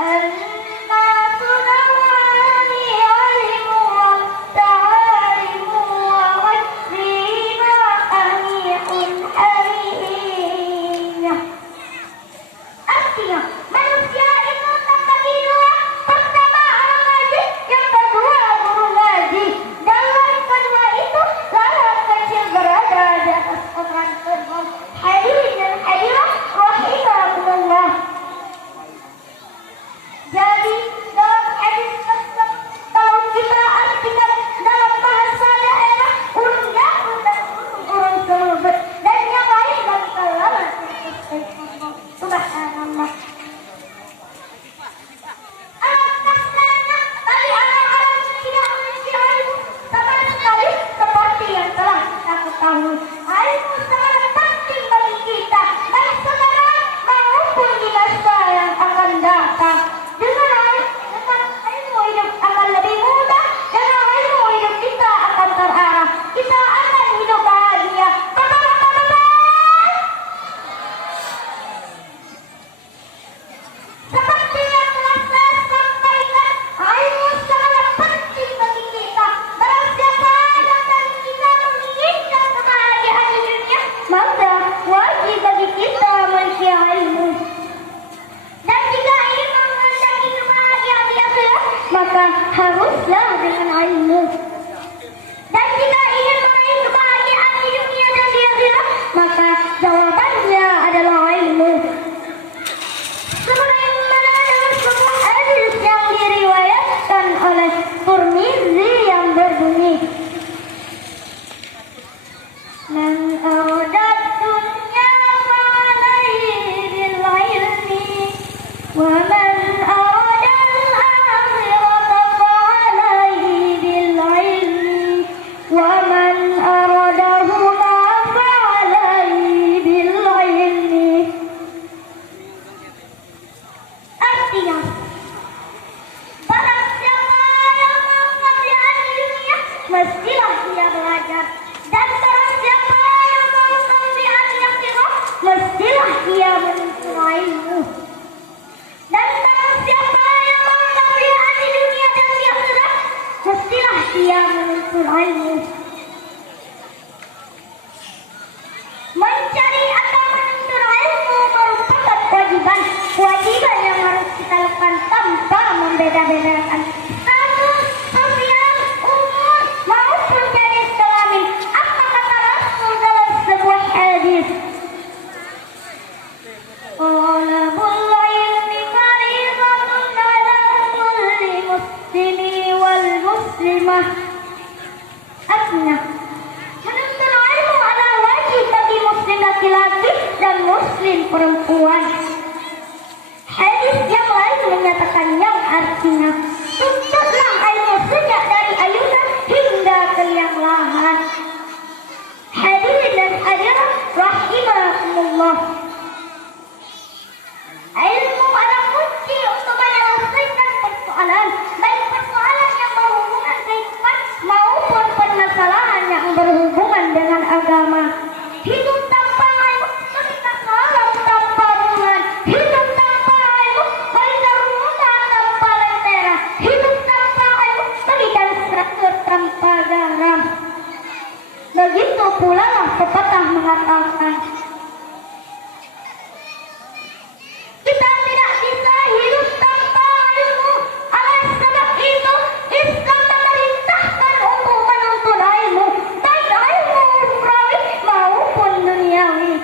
الناس نوعان عالم ومتعالم وغيرهما أميح أمين. Artinya, manusia itu terbagi dua. Pertama orang ngaji, yang kedua guru ngaji. Dalam kedua itu lalat kecil berada di atas orang terbang. Hadirin dan hadirat rahimakumullah. Jadi dalam hadis tersebut, kalau kita artikan dalam bahasa daerah, urun jago dan urun selubet dan yang lain dan kalamat. Subhanallah. Alangkah senangnya bagi orang-orang yang tidak memiliki ilmu sama sekali seperti yang telah kita ketahui. Ilmu sangat penting bagi kita baik sekarang maupun di masa yang akan datang. Dengan ilmu hidup akan lebih mudah. Dengan ilmu hidup kita akan terarah. Kita akan hidup bahagia. Seperti yang telah saya sampaikan, ilmu sangat penting bagi kita. Barang siapa yang dari kita menginginkan kebahagiaan di dunia, maka wajib bagi kita memiliki ilmu. Dan jika ingin menghendaki kebahagiaan di akhirat, maka haruslah dengan ilmu. Dan jika ingin meraih kebahagiaan di dunia dan di akhirat, maka jawabannya adalah ilmu. Sebagaimana dalam sebuah hadis yang diriwayatkan oleh Tirmizi yang berbunyi, Man arada dunya fa'alaihi bil ilmi wa man arada al-akhirata fa'alaihi bil ilmi wa man aradahuma fa'alaihi bil ilmi. Artinya, barang siapa yang mau kebahagiaan di dunia, mestilah dia belajar. Dan barang siapa yang mau kebahagiaan di akhirat, mestilah dia menuntut ilmu. Dan barang siapa yang mau kebahagiaan di dunia dan di akhirat, mestilah dia menuntut ilmu. Mencari atau menuntut ilmu merupakan kewajiban yang harus kita lakukan tanpa membeda-bedakan status, sosial, umur maupun jenis kelamin. Apa kata Rasul dalam sebuah hadis? Talabul ilmi fariidatun 'ala kulli muslimi wal muslimah. Artinya, menuntut ilmu adalah wajib bagi muslim laki-laki dan muslim perempuan. Hadis yang lain menyatakan yang artinya, tuntutlah ilmu sejak dari ayunan hingga ke liang lahat. Hadirin dan hadirat rahimakumullah. Ilmu adalah kunci untuk menyelesaikan persoalan, baik persoalan yang berhubungan kehidupan maupun permasalahan yang berhubungan dengan agama. Hidup tanpa ilmu seperti malam tanpa bulan. Hidup tanpa ilmu bagaikan rumah tanpa lentera. Hidup tanpa ilmu bagaikan serangga tanpa garam. Begitu pula lah pepatah mengatakan, kita tidak bisa hidup tanpa ilmu. Oleh sebab itu, Islam memerintahkan untuk menuntut ilmu, baik ilmu ukhrawi maupun duniawi.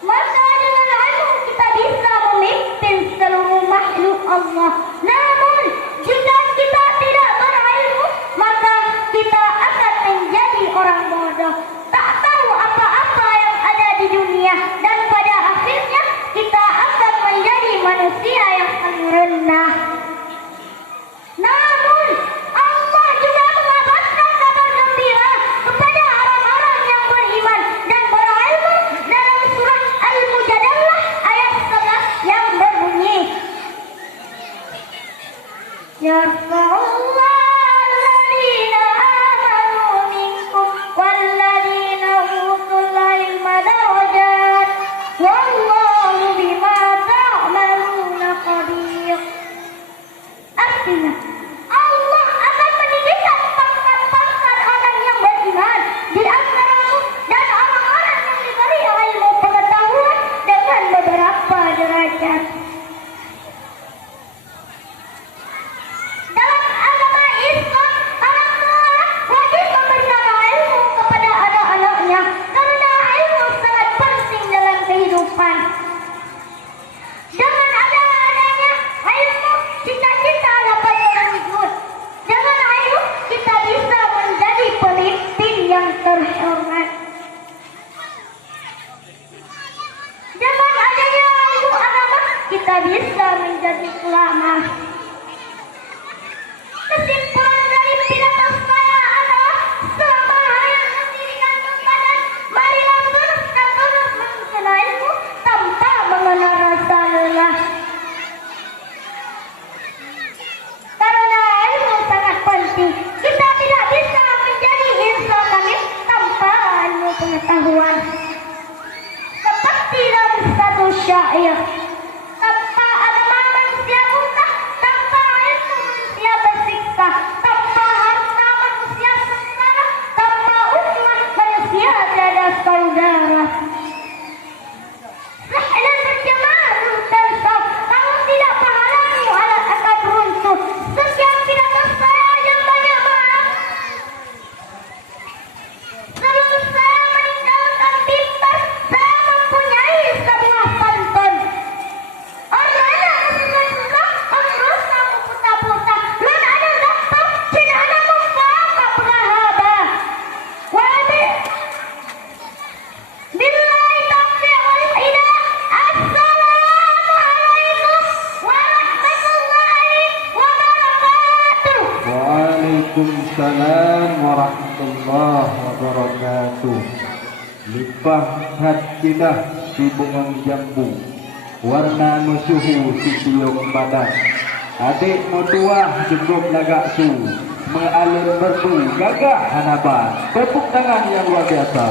Maka dengan ilmu kita bisa memimpin seluruh makhluk Allah. Namun, jika kita tidak berilmu, maka kita akan menjadi orang bodoh, tak tahu apa-apa yang ada di dunia, dan pada akhirnya kita akan menjadi manusia yang paling rendah. Namun Allah juga mengabarkan kabar gembira kepada orang-orang yang beriman dan berilmu dalam surat Al-Mujadalah ayat 11 yang berbunyi, Yarfa'ullah alladhina amanu minkum walladhina utul ilma darajat wallahu bima kita bisa menjadi ulama. Kesimpulan dari pidato saya adalah selama hayat masih dikandung badan, marilah terus mengenal ilmu tanpa mengenal rasa lelah. Karena ilmu sangat penting, kita tidak bisa menjadi insan kamil tanpa ilmu pengetahuan. Seperti dalam satu syair, tanpa agama manusia buta, tanpa ilmu manusia bersiksa, tanpa harta manusia sengsara, tanpa umat manusia tiada saudara. Sahlan berjamalul tansab, kalau tidak pahalamu alat akan runtuh. Setiap pidato saya yang banyak maaf. Sebelum saya meninggalkan mimbar, saya mempunyai sebuah pantun. Orangnya susah-susah, terus kamu putar-putar. Lun ada laptop, cina ada muka, kaprahaba. Wabil. Billahi taufiq wal hidayah. Assalamualaikum warahmatullahi wabarakatuh. Waalaikumsalam warahmatullahi wabarakatuh. Limpah hat kita di bungang jambu, warna musuhu si siung badan. Adik mutuah cukup lagak su, mengalun berbu gagah hanaban. Tepuk tangan yang luar biasa.